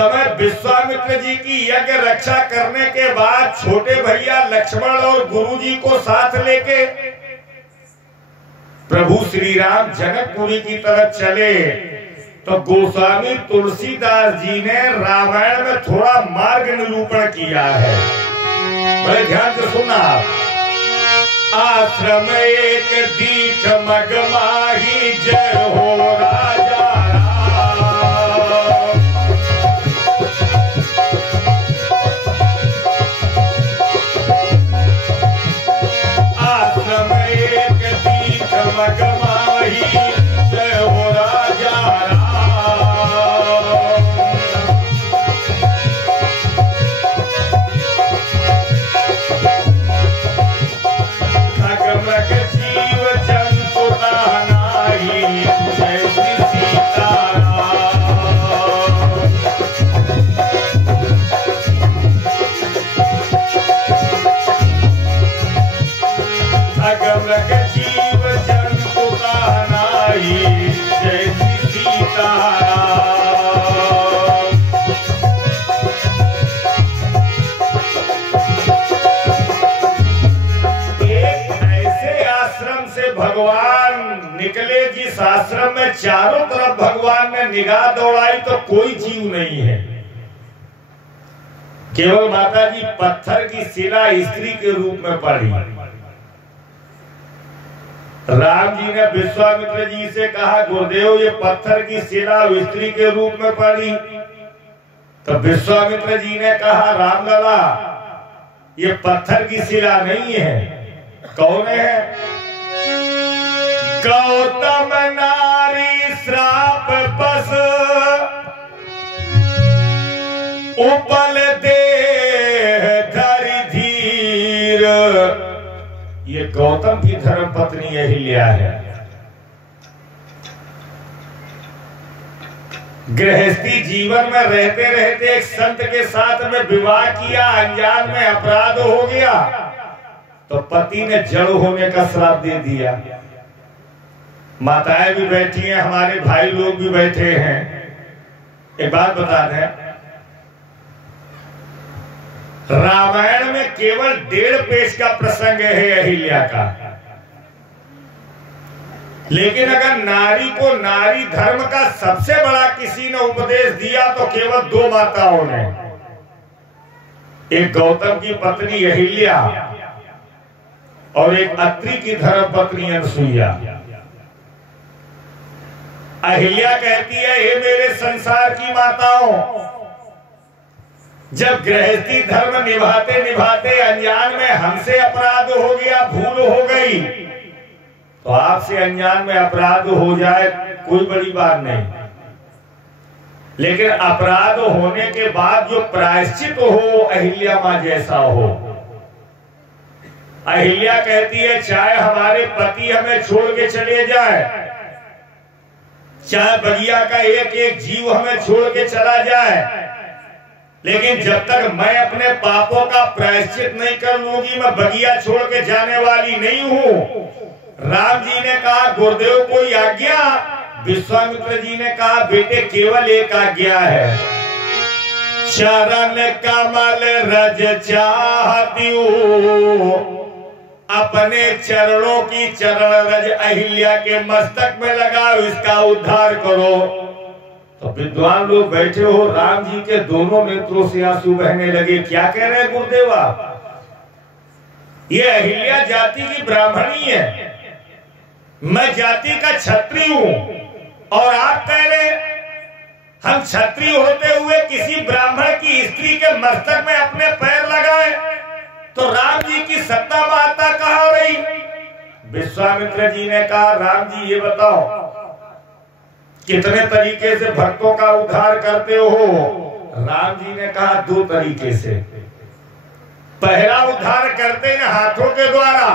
समय विश्वामित्र जी की यज्ञ रक्षा करने के बाद छोटे भैया लक्ष्मण और गुरुजी को साथ लेके प्रभु श्री राम जनकपुरी की तरफ चले तो गोस्वामी तुलसीदास जी ने रामायण में थोड़ा मार्ग निरूपण किया है। बड़े ध्यान से सुनना। आश्रम एक दीख मगमाही जय हो राजा मगमाही जय हो राजा खगमग जीव जंतु नाही जय श्री सीताराम। खगमग जीव जंतु नाही जय श्री सीताराम। एक ऐसे आश्रम से भगवान निकले जिस आश्रम में चारों तरफ भगवान ने निगाह दौड़ाई तो कोई जीव नहीं है, केवल माता जी पत्थर की शिला स्त्री के रूप में पड़ी। राम जी ने विश्वामित्र जी से कहा गुरुदेव ये पत्थर की शिला स्त्री के रूप में पड़ी। तो विश्वामित्र जी ने कहा रामलला ये पत्थर की शिला नहीं है, कौन है? गौतम नारी श्राप बस उपल देह धरि धीर। ये गौतम की धर्म पत्नी अहिल्या है। गृहस्थी जीवन में रहते रहते एक संत के साथ में विवाह किया, अनजान में अपराध हो गया तो पति ने जड़ होने का श्राप दे दिया। माताएं भी बैठी हैं, हमारे भाई लोग भी बैठे हैं। एक बात बता दें, रामायण में केवल 1.5 पेज का प्रसंग है अहिल्या का, लेकिन अगर नारी को नारी धर्म का सबसे बड़ा किसी ने उपदेश दिया तो केवल 2 माताओं ने, एक गौतम की पत्नी अहिल्या और एक अत्रि की धर्म पत्नी अनसुईया। अहिल्या कहती है हे मेरे संसार की माताओं, जब गृहस्थी धर्म निभाते निभाते अनजान में हमसे अपराध हो गया, भूल हो गई, तो आपसे अनजान में अपराध हो जाए कोई बड़ी बात नहीं, लेकिन अपराध होने के बाद जो प्रायश्चित हो अहिल्या मां जैसा हो। अहिल्या कहती है चाहे हमारे पति हमें छोड़ के चले जाए, चाहे बगिया का एक एक जीव हमें छोड़ के चला जाए, लेकिन जब तक मैं अपने पापों का प्रायश्चित नहीं कर लूंगी मैं बगिया छोड़ के जाने वाली नहीं हूं। राम जी ने कहा गुरुदेव कोई आज्ञा? विश्वामित्र जी ने कहा बेटे केवल एक आज्ञा है, चरण कमल रज चाहती हूं, अपने चरणों की चरण रज अहिल्या के मस्तक में लगाओ, इसका उद्धार करो। तो विद्वान लोग बैठे हो, राम जी के दोनों नेत्रों से आंसू बहने लगे। क्या कह रहे हैं गुरुदेव आप? ये अहिल्या जाति की ब्राह्मणी है, मैं जाति का क्षत्रिय हूं, और आप कह रहे हम क्षत्रिय होते हुए किसी ब्राह्मण की स्त्री के मस्तक में अपने पैर लगाए, तो राम जी की सत्ता महत्ता कहां रही? विश्वामित्र जी ने कहा राम जी ये बताओ कितने तरीके से भक्तों का उद्धार करते हो? राम जी ने कहा 2 तरीके से। पहला उद्धार करते हैं हाथों के द्वारा,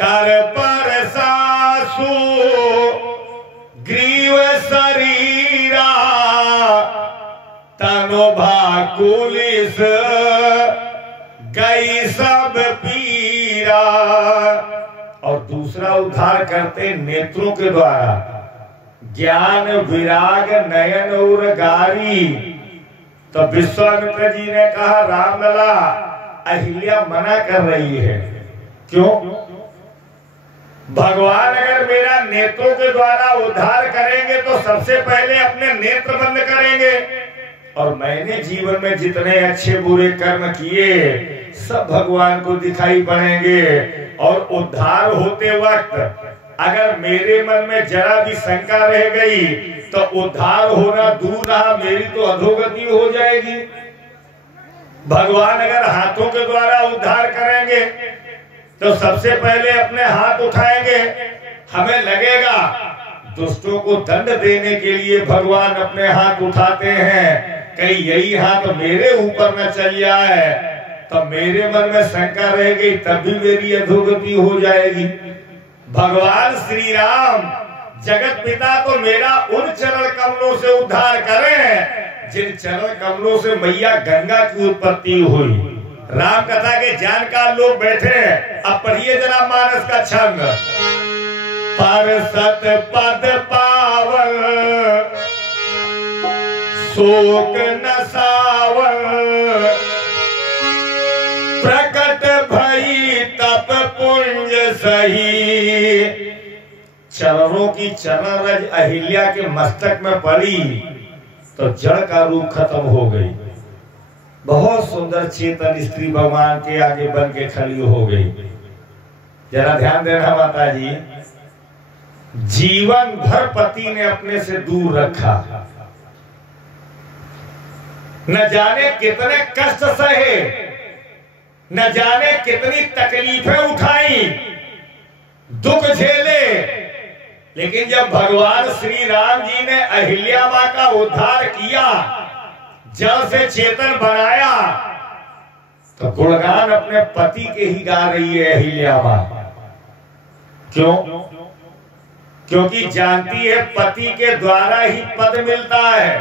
कर पर सासु ग्रीव शरीरा तनो भाकुलिस गई सब पीरा। और दूसरा उद्धार करते नेत्रों के द्वारा, ज्ञान विराग नयन और गारी तो विश्वामित्र जी ने कहा रामलला, अहिल्या मना कर रही है। क्यों? भगवान अगर मेरा नेत्रों के द्वारा उद्धार करेंगे तो सबसे पहले अपने नेत्र बंद करेंगे, और मैंने जीवन में जितने अच्छे बुरे कर्म किए सब भगवान को दिखाई पड़ेंगे। और उद्धार होते वक्त अगर मेरे मन में जरा भी शंका रह गई तो उद्धार होना दूर रहा, मेरी तो अधोगति हो जाएगी। भगवान अगर हाथों के द्वारा उद्धार करेंगे तो सबसे पहले अपने हाथ उठाएंगे। हमें लगेगा दुष्टों को दंड देने के लिए भगवान अपने हाथ उठाते हैं, कहीं यही हाथ मेरे ऊपर न चल जाए, तो मेरे मन में शंका रह गई, तब भी मेरी अधोगति हो जाएगी। भगवान श्री राम जगत पिता तो मेरा उन चरण कमलों से उद्धार करें जिन चरण कमलों से मैया गंगा की उत्पत्ति हुई। राम कथा के जानकार लोग बैठे हैं, अब पढ़िए जरा मानस का छंद। पर सत पद पावन शोक नसावन, प्रकट भई तप पुंज सही। चरणों की चरण रज अहिल्या के मस्तक में पड़ी तो जड़ का रूप खत्म हो गई। बहुत सुंदर चेतन स्त्री भगवान के आगे बन के खड़ी हो गई। जरा ध्यान देना माता जी, जीवन भर पति ने अपने से दूर रखा, न जाने कितने कष्ट सहे, न जाने कितनी तकलीफें उठाई, दुख झेले, लेकिन जब भगवान श्री राम जी ने अहिल्या मां का उद्धार किया, जल से चेतन बनाया, तो गुणगान अपने पति के ही गा रही है अहिल्या मां। क्यों? क्योंकि जानती है पति के द्वारा ही पद मिलता है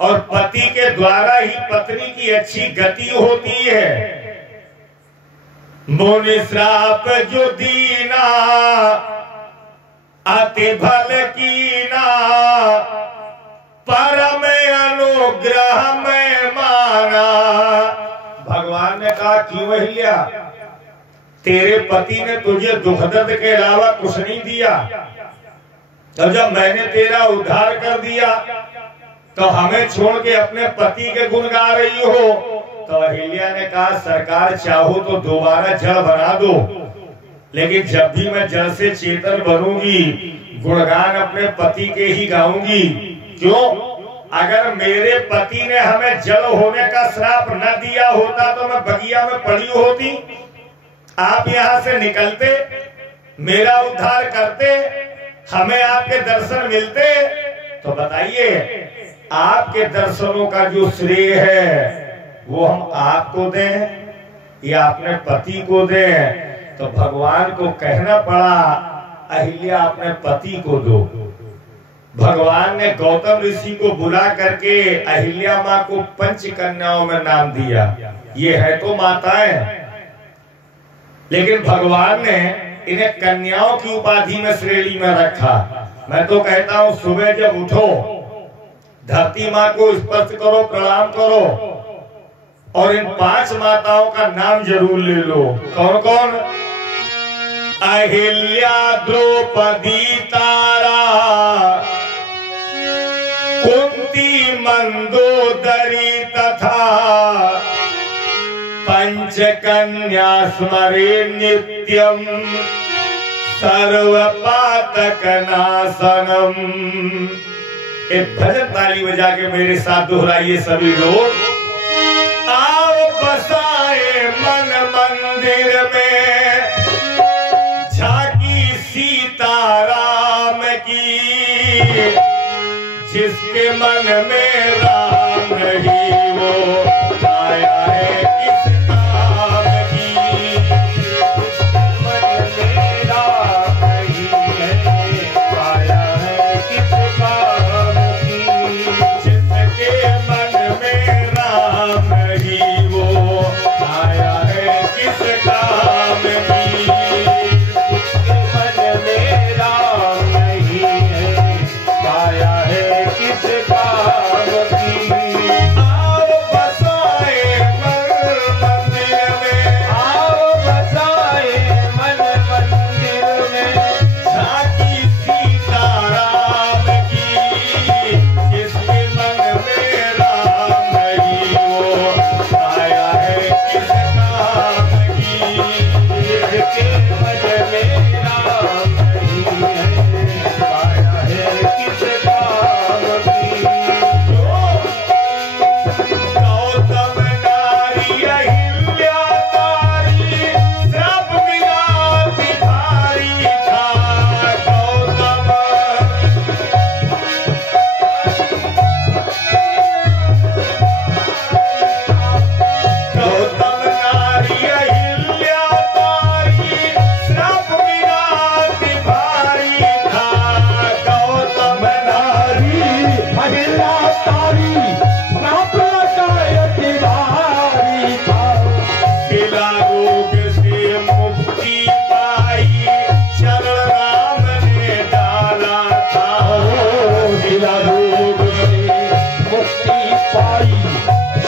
और पति के द्वारा ही पत्नी की अच्छी गति होती है। मुनि श्राप जो दीना अति भल कीना, परम अनुग्रह में माना। भगवान ने कहा क्यों अहिल्या, तेरे पति ने तुझे दुख दर्द के अलावा कुछ नहीं दिया, तो जब मैंने तेरा उद्धार कर दिया तो हमें छोड़ के अपने पति के गुण गा रही हो। तो अहिल्या ने कहा सरकार चाहो तो दोबारा जड़ बना दो, लेकिन जब भी मैं जड़ से चेतन बनूंगी गुणगान अपने पति के ही गाऊंगी। क्यों? अगर मेरे पति ने हमें जड़ होने का श्राप न दिया होता तो मैं बगिया में पड़ी होती, आप यहाँ से निकलते, मेरा उद्धार करते, हमें आपके दर्शन मिलते, तो बताइए आपके दर्शनों का जो श्रेय है वो हम आपको दें या अपने पति को दें? तो भगवान को कहना पड़ा अहिल्या अपने पति को दो। भगवान ने गौतम ऋषि को बुला करके अहिल्या मां को पंच कन्याओं में नाम दिया। ये है तो माताएं, लेकिन भगवान ने इन्हें कन्याओं की उपाधि में श्रेणी में रखा। मैं तो कहता हूं सुबह जब उठो धरती माँ को स्पर्श करो, प्रणाम करो, और इन 5 माताओं का नाम जरूर ले लो। कौन कौन? अहिल्या, द्रौपदी, तारा, कुंती, मंदोदरी तथा पंचकन्या स्मरे नित्यम सर्वपातक नाशनम। एक भजन ताली बजा के मेरे साथ दोहराइए सभी लोग। आओ बसाए मन मंदिर में झांकी सीताराम की, जिसके मन में राम नहीं वो आया है किस काम की। मन में राम नहीं है आया है किस काम की, जिसके मन में राम नहीं वो आया है किस काम की। जिसके मन में राम नहीं है आया है किस काम की। पाई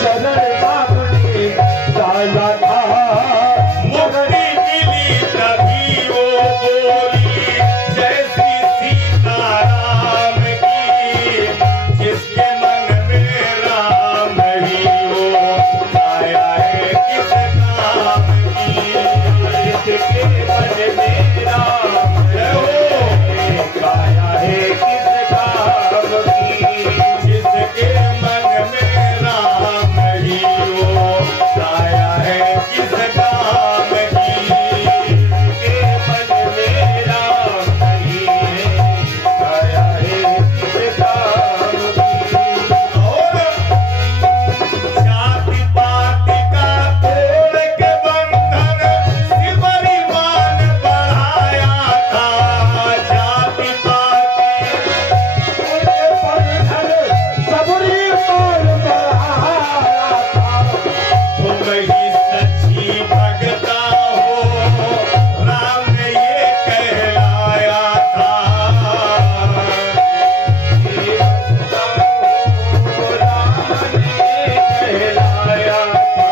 चरण मांगने डाला था। मुक्ति मिली तभी वो बोली जैसी सीताराम की, जिसके मन में राम नहीं वो आया है किस काम की। जिसके मन में राम है काया है किस काम की। जिसके मन में राम नहीं वो आया है किस काम की। जिसके मन में राम नहीं है काया है किस काम की। और जाति पाति का तोड़ के बंधन सिमरी मान बढ़ाया था। जाति पाति उनके बंधन सबरी मान बढ़ाया था। तुम ही सच्ची भगता हो राम ने ये कहलाया था। ये भगता हो राम ने कहलाया था।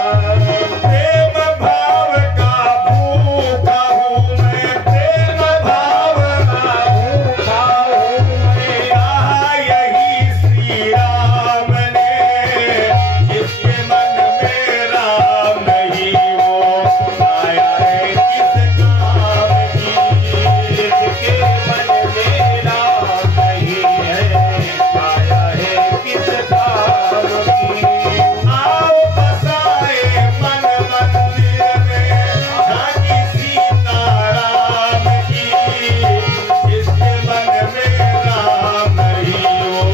प्रेम भाव का भूखा हूँ मैं, प्रेम भाव का भूखा हूँ मैं कहा यही श्री राम ने, जिसके मन में राम नहीं वो आया है किस काम की। जिसके मन में राम नहीं है काया है किस काम की। आओ बसाए मन मंदिर में झांकी सीताराम की, जिसके मन में राम नहीं वो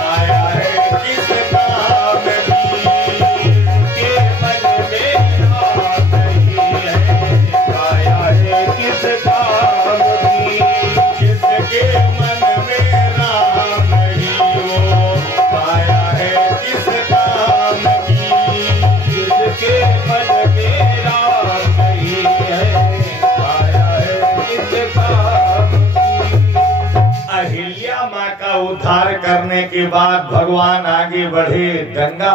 आया है किस काम की। जिसके मन में राम नहीं है काया है किस काम की। जिसके मन में राम नहीं वो आया है किस काम की। जिसके मन में राम नहीं है काया है किस काम की। अहिल्या माँ का उद्धार करने के बाद भगवान आगे बढ़े, गंगा